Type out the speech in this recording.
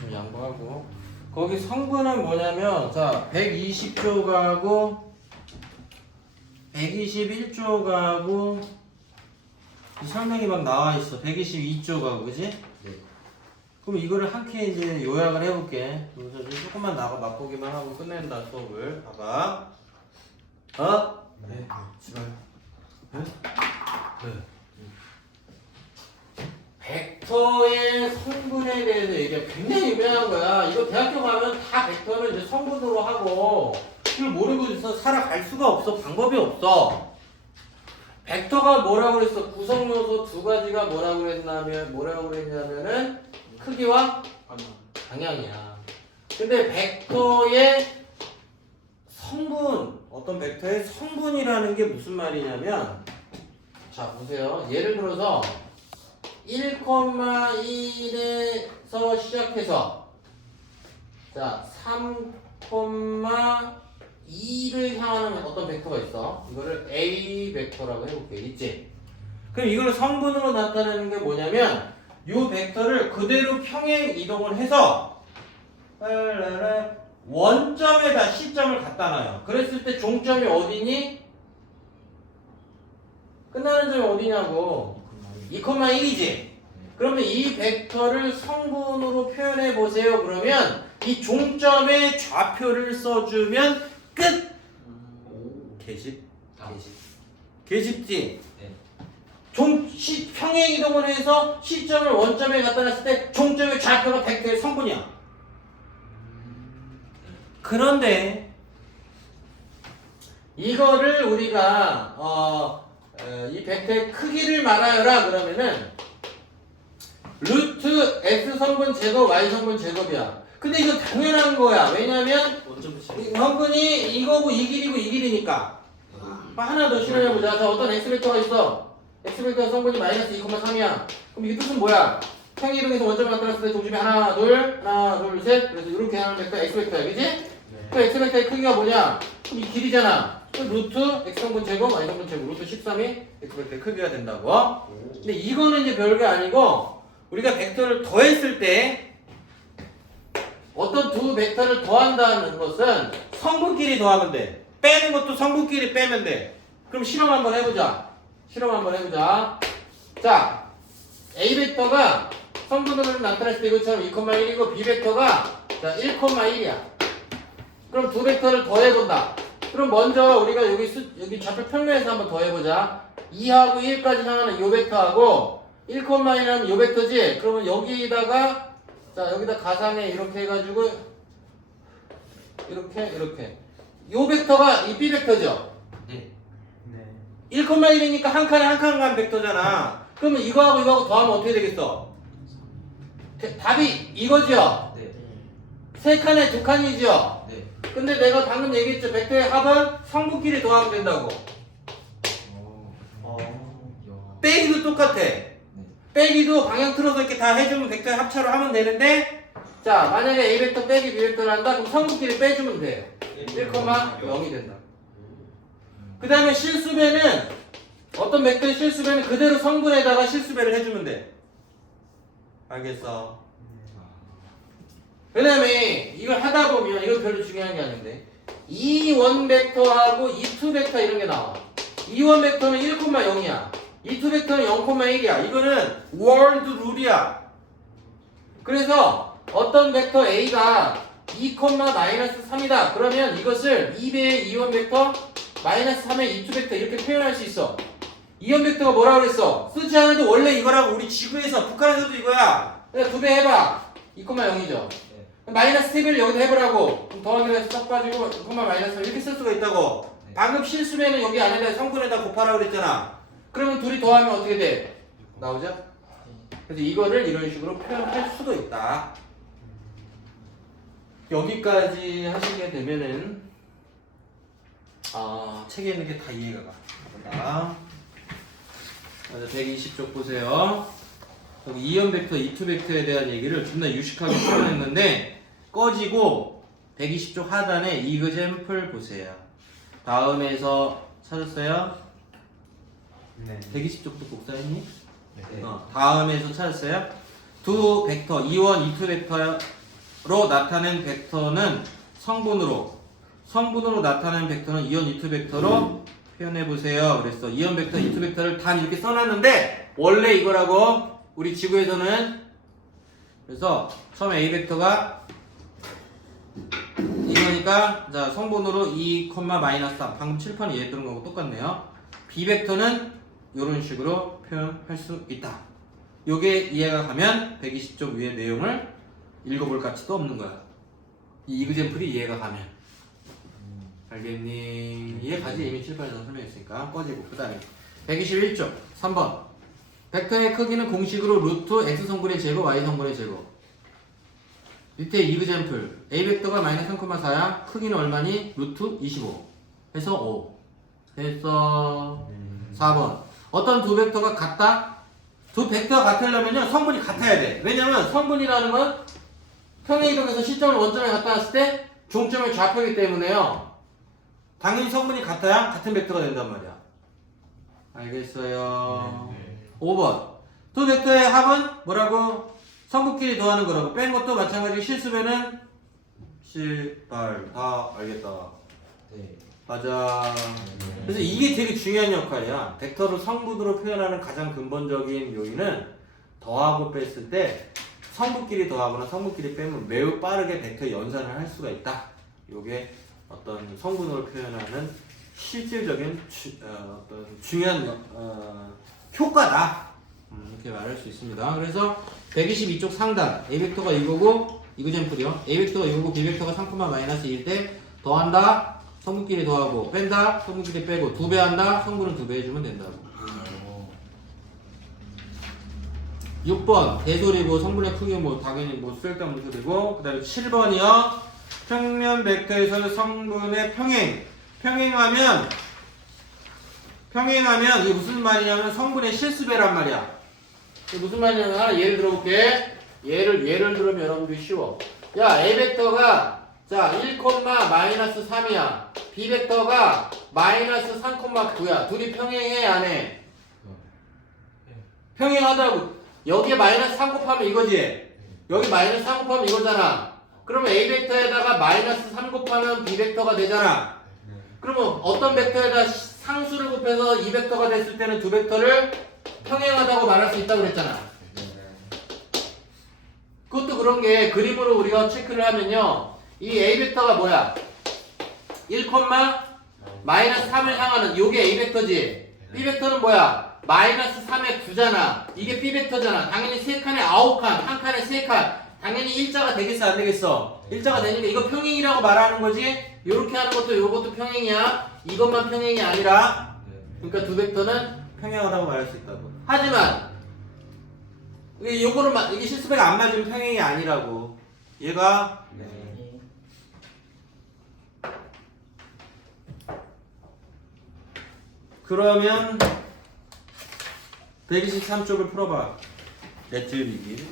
좀 양보하고. 거기 성분은 뭐냐면, 자, 120조가고, 121조가고, 설명이 막 나와 있어. 122조가고, 그지? 네. 그럼 이거를 한 개 이제 요약을 해볼게. 그래서 이제 조금만 나가 맛보기만 하고 끝낸다, 수업을. 봐봐. 어? 네. 제발. 네? 네. 벡터의 성분에 대해서 얘기가 굉장히 유명한 거야. 이거 대학교 가면 다 벡터는 이제 성분으로 하고, 이걸 모르고 있어 살아갈 수가 없어. 방법이 없어. 벡터가 뭐라고 그랬어? 구성 요소 두 가지가 뭐라고 그랬냐면은 크기와 방향이야. 근데 벡터의 성분, 어떤 벡터의 성분이라는 게 무슨 말이냐면, 자 보세요. 예를 들어서 1,1에서 시작해서 자 3,2를 향하는 어떤 벡터가 있어. 이거를 A 벡터라고 해볼게. 있지? 그럼 이걸 성분으로 나타내는 게 뭐냐면, 이 벡터를 그대로 평행 이동을 해서 원점에다 시점을 갖다 놔요. 그랬을 때 종점이 어디니? 끝나는 점이 어디냐고. 2,1이지? 그러면 이 벡터를 성분으로 표현해 보세요. 그러면 이 종점의 좌표를 써주면 끝! 개집? 개집지? 네. 평행 이동을 해서 시점을 원점에 갖다 놨을 때 종점의 좌표가 벡터의 성분이야. 그런데 이거를 우리가 이 벡터의 크기를 말하여라 그러면은 루트 x 성분 제곱 y 성분 제곱이야. 근데 이거 당연한 거야. 왜냐면 성분이 이거고 이 길이고 이 길이니까. 하나 더 실험해보자. 자, 어떤 x 벡터가 있어. x 벡터 성분이 마이너스 2,3이야. 그럼 이게 뜻은 뭐야? 평이동에서 원점을 만들었을 때 중심이 하나, 둘, 셋. 그래서 이렇게 하는 벡터 x 벡터야, 그지? 그 x 벡터의 크기가 뭐냐? 그럼 이 길이잖아. 그 루트 x 성분 제곱, y 성분 제곱, 루트 13이 x 벡터의 크기가 된다고. 근데 이거는 이제 별게 아니고, 우리가 벡터를 더했을 때 어떤 두 벡터를 더한다는 것은 성분끼리 더하면 돼. 빼는 것도 성분끼리 빼면 돼. 그럼 실험 한번 해보자. 자, A 벡터가 성분으로 나타냈을 때 이것처럼 2,1이고 B 벡터가 자 1,1이야. 그럼 두 벡터를 더해본다. 그럼 먼저 우리가 여기 좌표 평면에서 한번 더해보자. 2하고 1까지 향하는 이 벡터하고 1,1이라는 이 벡터지. 그러면 여기다가 자 여기다 가상에 이렇게 해가지고 이렇게 이 벡터가 이 B 벡터죠. 네. 1,1이니까 한 칸에 한 칸 간 벡터잖아. 그러면 이거하고 더하면 어떻게 되겠어? 답이 이거죠. 네. 세 칸에 두 칸이죠. 네. 근데 내가 방금 얘기했죠. 벡터의 합은 성분끼리 더하면 된다고. 빼기도 똑같아. 빼기도 방향 틀어서 이렇게 다 해주면 벡터의 합차로 하면 되는데, 자 만약에 A 벡터 빼기 B 벡터를 한다. 그럼 성분끼리 빼주면 돼요. 1,0이 된다. 그 다음에 실수배는 어떤 벡터의 실수배는 그대로 성분에다가 실수배를 해주면 돼. 알겠어? 그 다음에 이걸 하다 보면 이건 별로 중요한 게 아닌데 2원 벡터하고 2투 벡터 이런 게 나와. 2원 벡터는 1,0이야. 2투 벡터는 0,1이야. 이거는 월드 룰이야. 그래서 어떤 벡터 A가 2,-3이다. 그러면 이것을 2배의 2원 벡터 마이너스 3의 2투 벡터 이렇게 표현할 수 있어. 2원 벡터가 뭐라고 그랬어? 쓰지 않아도 원래 이거라고. 우리 지구에서 북한에서도 이거야. 그러니까 2배 해봐. 2,0이죠. 마이너스 3배를 여기다 해보라고. 그럼 더하기로 해서 쏙 빠지고 2, 마이너스 이렇게 쓸 수가 있다고. 방금 실수면은 여기 안에다 성분에다 곱하라고 그랬잖아. 그러면 둘이 더하면 어떻게 돼? 나오죠? 그래서 이거를 이런 식으로 표현할 수도 있다. 여기까지 하시게 되면은 책에 있는 게 다 이해가 가. 보다. 120쪽 보세요. 여기 2연 벡터, 2투 벡터에 대한 얘기를 존나 유식하게 표현했는데 꺼지고 120쪽 하단에 이그젬플 보세요. 다음에서 찾았어요? 네. 120쪽도 복사했니? 네. 다음에서 찾았어요? 두 벡터, 2원, 2투 벡터 나타낸 벡터는 성분으로 나타낸 벡터는 이온 이투 벡터로 표현해 보세요. 그랬어. 이온 벡터, 이투 벡터를 단 이렇게 써놨는데 원래 이거라고 우리 지구에서는. 그래서 처음에 A 벡터가 이거니까 자 성분으로 2, -3 방금 칠판에 얘기했던 거하고 똑같네요. B 벡터는 이런 식으로 표현할 수 있다. 요게 이해가 가면 120쪽 위의 내용을 읽어볼 가치도 없는 거야. 이 이그젠플이 이해가 가면. 알겠니? 이해 가지. 이미 칠판에서 설명했으니까 꺼지고. 그 다음에 121쪽 3번 벡터의 크기는 공식으로 루트 x 성분의 제곱 y 성분의 제곱. 밑에 이그젠플 A 벡터가 -3,4야. 크기는 얼마니? 루트 25 해서 5 됐어. 4번 어떤 두 벡터가 같다? 두 벡터가 같으려면요 성분이 같아야 돼. 왜냐면 성분이라는 건 평행이동에서 시점을 원점에 갖다 놨을 때 종점의 좌표이기 때문에요. 당연히 성분이 같아야 같은 벡터가 된단 말이야. 알겠어요. 5번 두 벡터의 합은 뭐라고? 성분끼리 더하는 거라고. 뺀 것도 마찬가지. 실수배는 실발 다 알겠다. 네. 맞아. 그래서 이게 되게 중요한 역할이야. 벡터를 성분으로 표현하는 가장 근본적인 요인은 더하고 뺐을 때 성분끼리 더하거나 성분끼리 빼면 매우 빠르게 벡터 연산을 할 수가 있다. 요게 어떤 성분으로 표현하는 실질적인 어떤 중요한 효과다. 이렇게 말할 수 있습니다. 그래서 122쪽 상단 A 벡터가 이거고 이그젠플이요. A 벡터가 이거고 B 벡터가 3,-1일 때 더한다. 성분끼리 더하고 뺀다. 성분끼리 빼고 2배 한다. 성분은 2배 해주면 된다고. 6번 대소리고 성분의 크기 뭐 당연히 뭐 쓸데없는 소리고. 그 다음에 7번이요. 평면 벡터에서 성분의 평행하면 이게 무슨 말이냐면 성분의 실수배란 말이야. 이게 무슨 말이냐면 하나 예를 들어볼게. 예를 들면 여러분들이 쉬워. 야 A 벡터가 자 1,-3이야. B 벡터가 -3,9야. 둘이 평행해 안 해? 평행하다고. 여기에 -3 곱하면 이거지. 여기 -3 곱하면 이거잖아. 그러면 A 벡터에다가 -3 곱하면 B 벡터가 되잖아. 그러면 어떤 벡터에다 상수를 곱해서 이 벡터가 됐을 때는 두 벡터를 평행하다고 말할 수 있다고 그랬잖아. 그것도 그런 게 그림으로 우리가 체크를 하면요. 이 A 벡터가 뭐야? 1,-3을 향하는 요게 A 벡터지. B 벡터는 뭐야? -3의 9잖아. 이게 B 벡터잖아. 당연히 3칸에 9칸, 한 칸에 3칸. 당연히 일자가 되겠어 안 되겠어? 일자가 되니까 이거 평행이라고 말하는 거지. 요렇게 하는 것도 요것도 평행이야. 이것만 평행이 아니라. 그러니까 두 벡터는 평행하다고 말할 수 있다고. 하지만 요거는 이게 실수배가 안 맞으면 평행이 아니라고. 얘가 그러면 123쪽을 풀어봐. 넷줄이기.